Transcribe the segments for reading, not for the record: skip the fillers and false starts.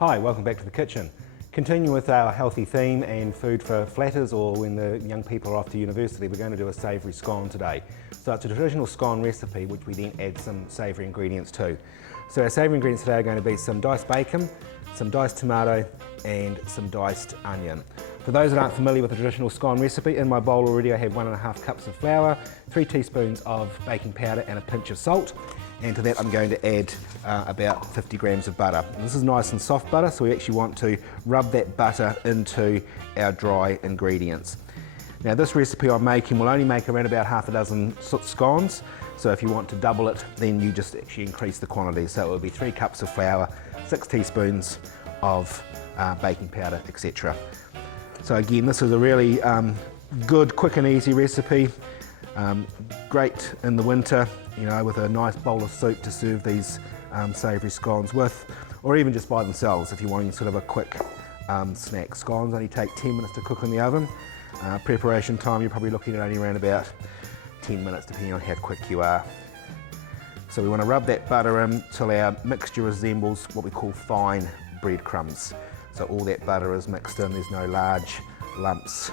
Hi, welcome back to the kitchen. Continuing with our healthy theme and food for flatters, or when the young people are off to university, we're going to do a savoury scone today. So it's a traditional scone recipe which we then add some savoury ingredients to. So our savoury ingredients today are going to be some diced bacon, some diced tomato and some diced onion. For those that aren't familiar with the traditional scone recipe, in my bowl already I have 1.5 cups of flour, 3 teaspoons of baking powder and a pinch of salt. And to that I'm going to add about 50 grams of butter. And this is nice and soft butter, so we actually want to rub that butter into our dry ingredients. Now this recipe I'm making will only make around about half a dozen scones, so if you want to double it then you just actually increase the quantity. So it will be 3 cups of flour, 6 teaspoons of baking powder, etc. So again, this is a really good, quick and easy recipe. Great in the winter, you know, with a nice bowl of soup to serve these savoury scones with, or even just by themselves if you're wanting sort of a quick snack. Scones only take 10 minutes to cook in the oven. Preparation time, you're probably looking at only around about 10 minutes depending on how quick you are. So we want to rub that butter in till our mixture resembles what we call fine breadcrumbs. So all that butter is mixed in, there's no large lumps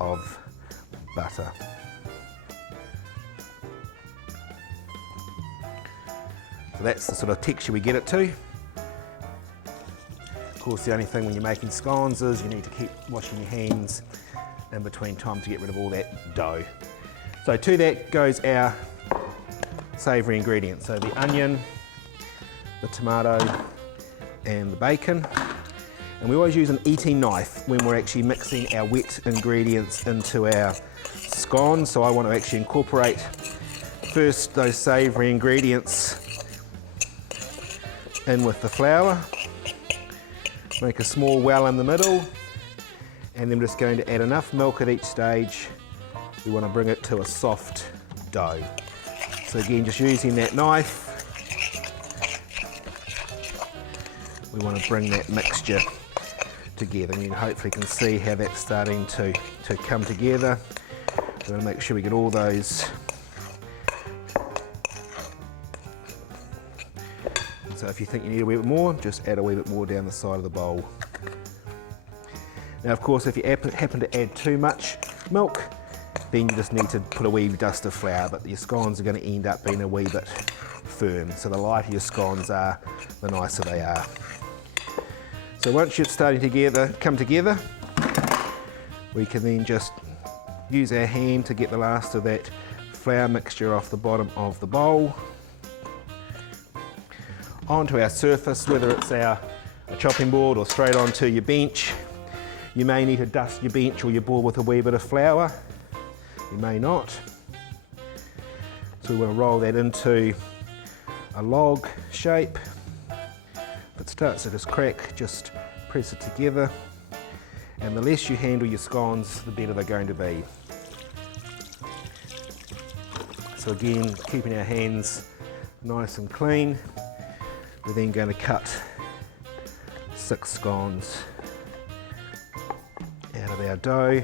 of butter. So that's the sort of texture we get it to. Of course, the only thing when you're making scones is you need to keep washing your hands in between time to get rid of all that dough. So to that goes our savoury ingredients. So the onion, the tomato and the bacon. And we always use an eating knife when we're actually mixing our wet ingredients into our scones. So I want to actually incorporate first those savoury ingredients in with the flour, make a small well in the middle, and then we're just going to add enough milk at each stage. We want to bring it to a soft dough. So again, just using that knife, we want to bring that mixture together, and you hopefully can see how that's starting to come together. We're going to make sure we get all those. So if you think you need a wee bit more, just add a wee bit more down the side of the bowl. Now of course, if you happen to add too much milk, then you just need to put a wee dust of flour, but your scones are going to end up being a wee bit firm. So the lighter your scones are, the nicer they are. So once you're starting to come together, we can then just use our hand to get the last of that flour mixture off the bottom of the bowl onto our surface, whether it's a chopping board or straight onto your bench. You may need to dust your bench or your board with a wee bit of flour. You may not. So we want to roll that into a log shape. If it starts to just crack, just press it together. And the less you handle your scones, the better they're going to be. So again, keeping our hands nice and clean. We're then going to cut 6 scones out of our dough.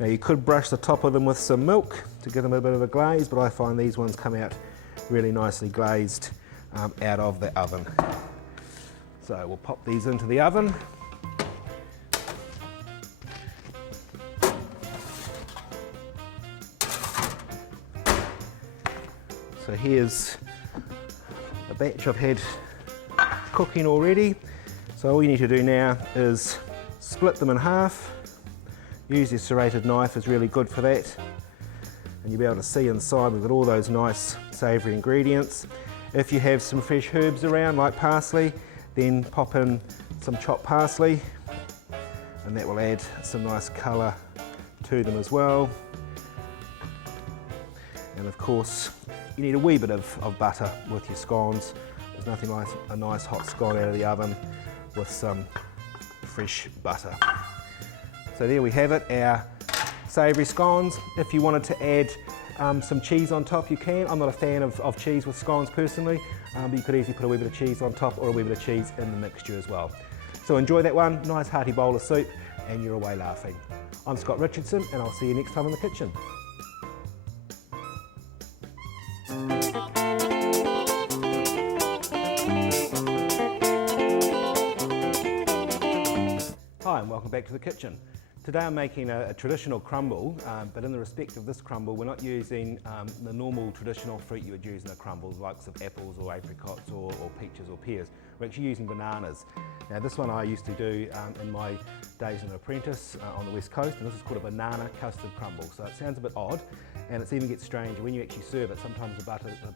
Now you could brush the top of them with some milk to give them a bit of a glaze, but I find these ones come out really nicely glazed out of the oven. So we'll pop these into the oven. So here's a batch I've had cooking already. So all you need to do now is split them in half. Use your serrated knife, is really good for that. And you'll be able to see inside we've got all those nice savoury ingredients. If you have some fresh herbs around like parsley, then pop in some chopped parsley and that will add some nice colour to them as well. And of course, you need a wee bit of butter with your scones. There's nothing like a nice hot scone out of the oven with some fresh butter. So there we have it, our savoury scones. If you wanted to add some cheese on top, you can. I'm not a fan of cheese with scones personally, but you could easily put a wee bit of cheese on top or a wee bit of cheese in the mixture as well. So enjoy that one, nice hearty bowl of soup, and you're away laughing. I'm Scott Richardson, and I'll see you next time in the kitchen. and welcome back to the kitchen. Today I'm making a traditional crumble, but in the respect of this crumble we're not using the normal traditional fruit you would use in a crumble, the likes of apples or apricots or peaches or pears. We're actually using bananas. Now this one I used to do in my days as an apprentice on the west coast, and this is called a banana custard crumble. So it sounds a bit odd, and it even gets stranger when you actually serve it. Sometimes the actual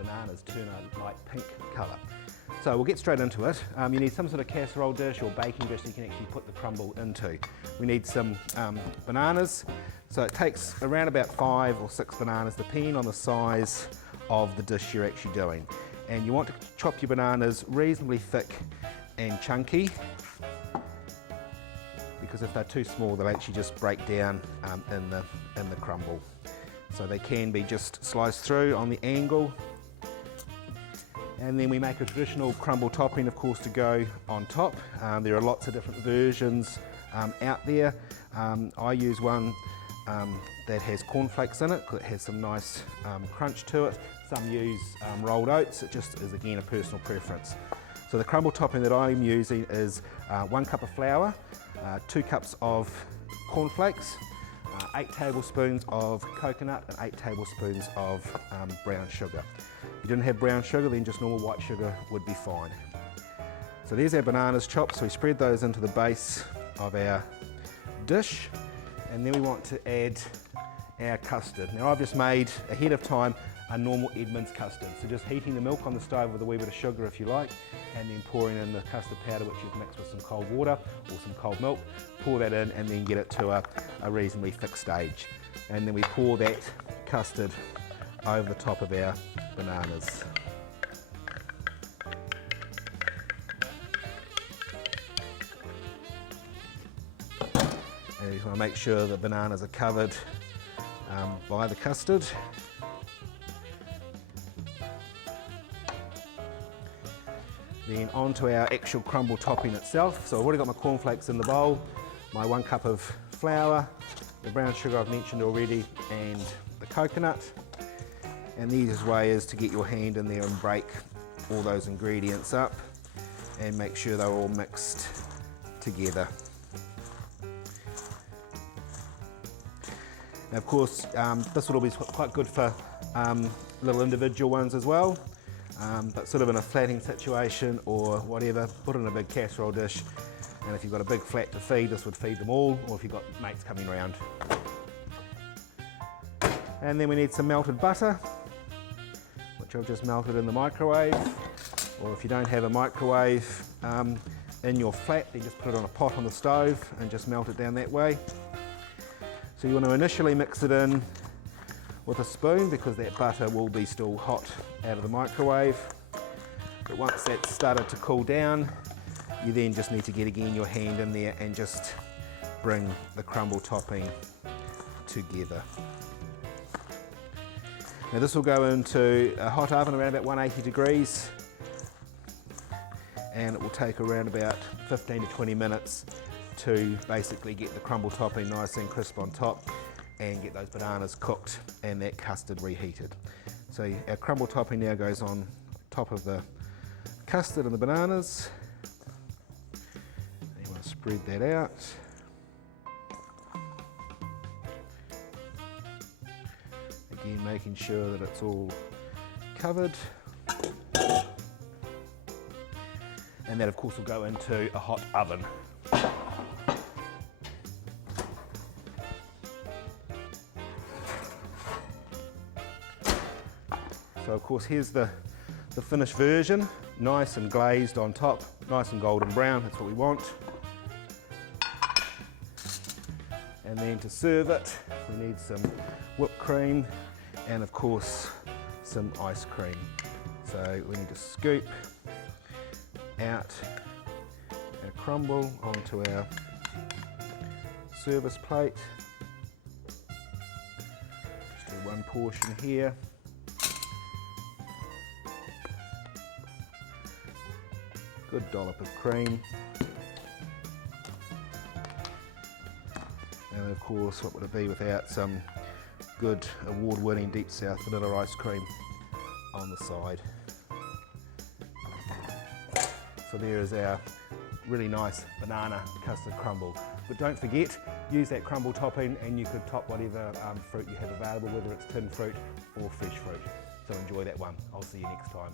bananas turn a light pink colour. So we'll get straight into it. You need some sort of casserole dish or baking dish that you can actually put the crumble into. We need some bananas. So it takes around about 5 or 6 bananas depending on the size of the dish you're actually doing. And you want to chop your bananas reasonably thick and chunky, because if they're too small they'll actually just break down in the crumble. So they can be just sliced through on the angle. And then we make a traditional crumble topping, of course, to go on top. There are lots of different versions out there. I use one that has cornflakes in it because it has some nice crunch to it. Some use rolled oats. It just is, again, a personal preference. So the crumble topping that I'm using is 1 cup of flour, 2 cups of cornflakes, 8 tablespoons of coconut and 8 tablespoons of brown sugar. If you didn't have brown sugar, then just normal white sugar would be fine. So there's our bananas chopped, so we spread those into the base of our dish, and then we want to add our custard. Now I've just made ahead of time a normal Edmonds custard, so just heating the milk on the stove with a wee bit of sugar if you like, and then pouring in the custard powder which you've mixed with some cold water or some cold milk. Pour that in and then get it to a reasonably thick stage. And then we pour that custard over the top of our bananas. And you just want to make sure the bananas are covered by the custard. Then onto our actual crumble topping itself. So I've already got my cornflakes in the bowl, my 1 cup of flour, the brown sugar I've mentioned already, and the coconut. And the easiest way is to get your hand in there and break all those ingredients up and make sure they're all mixed together. Now of course this will be quite good for little individual ones as well. But sort of in a flatting situation or whatever, put it in a big casserole dish, and if you've got a big flat to feed, this would feed them all, or if you've got mates coming around. And then we need some melted butter, which I've just melted in the microwave, or if you don't have a microwave in your flat, then just put it on a pot on the stove and just melt it down that way. So you want to initially mix it in with a spoon because that butter will be still hot out of the microwave. But once that's started to cool down, you then just need to get again your hand in there and just bring the crumble topping together. Now this will go into a hot oven around about 180 degrees, and it will take around about 15 to 20 minutes to basically get the crumble topping nice and crisp on top and get those bananas cooked and that custard reheated. So our crumble topping now goes on top of the custard and the bananas. And you want to spread that out. Again, making sure that it's all covered. And that of course will go into a hot oven. So of course here's the finished version, nice and glazed on top, nice and golden brown, that's what we want. And then to serve it, we need some whipped cream and of course some ice cream. So we need to scoop out our crumble onto our service plate. Just do 1 portion here. Good dollop of cream. And of course, what would it be without some good award-winning Deep South vanilla ice cream on the side. So there is our really nice banana custard crumble. But don't forget, use that crumble topping and you could top whatever fruit you have available, whether it's tinned fruit or fresh fruit. So enjoy that one. I'll see you next time.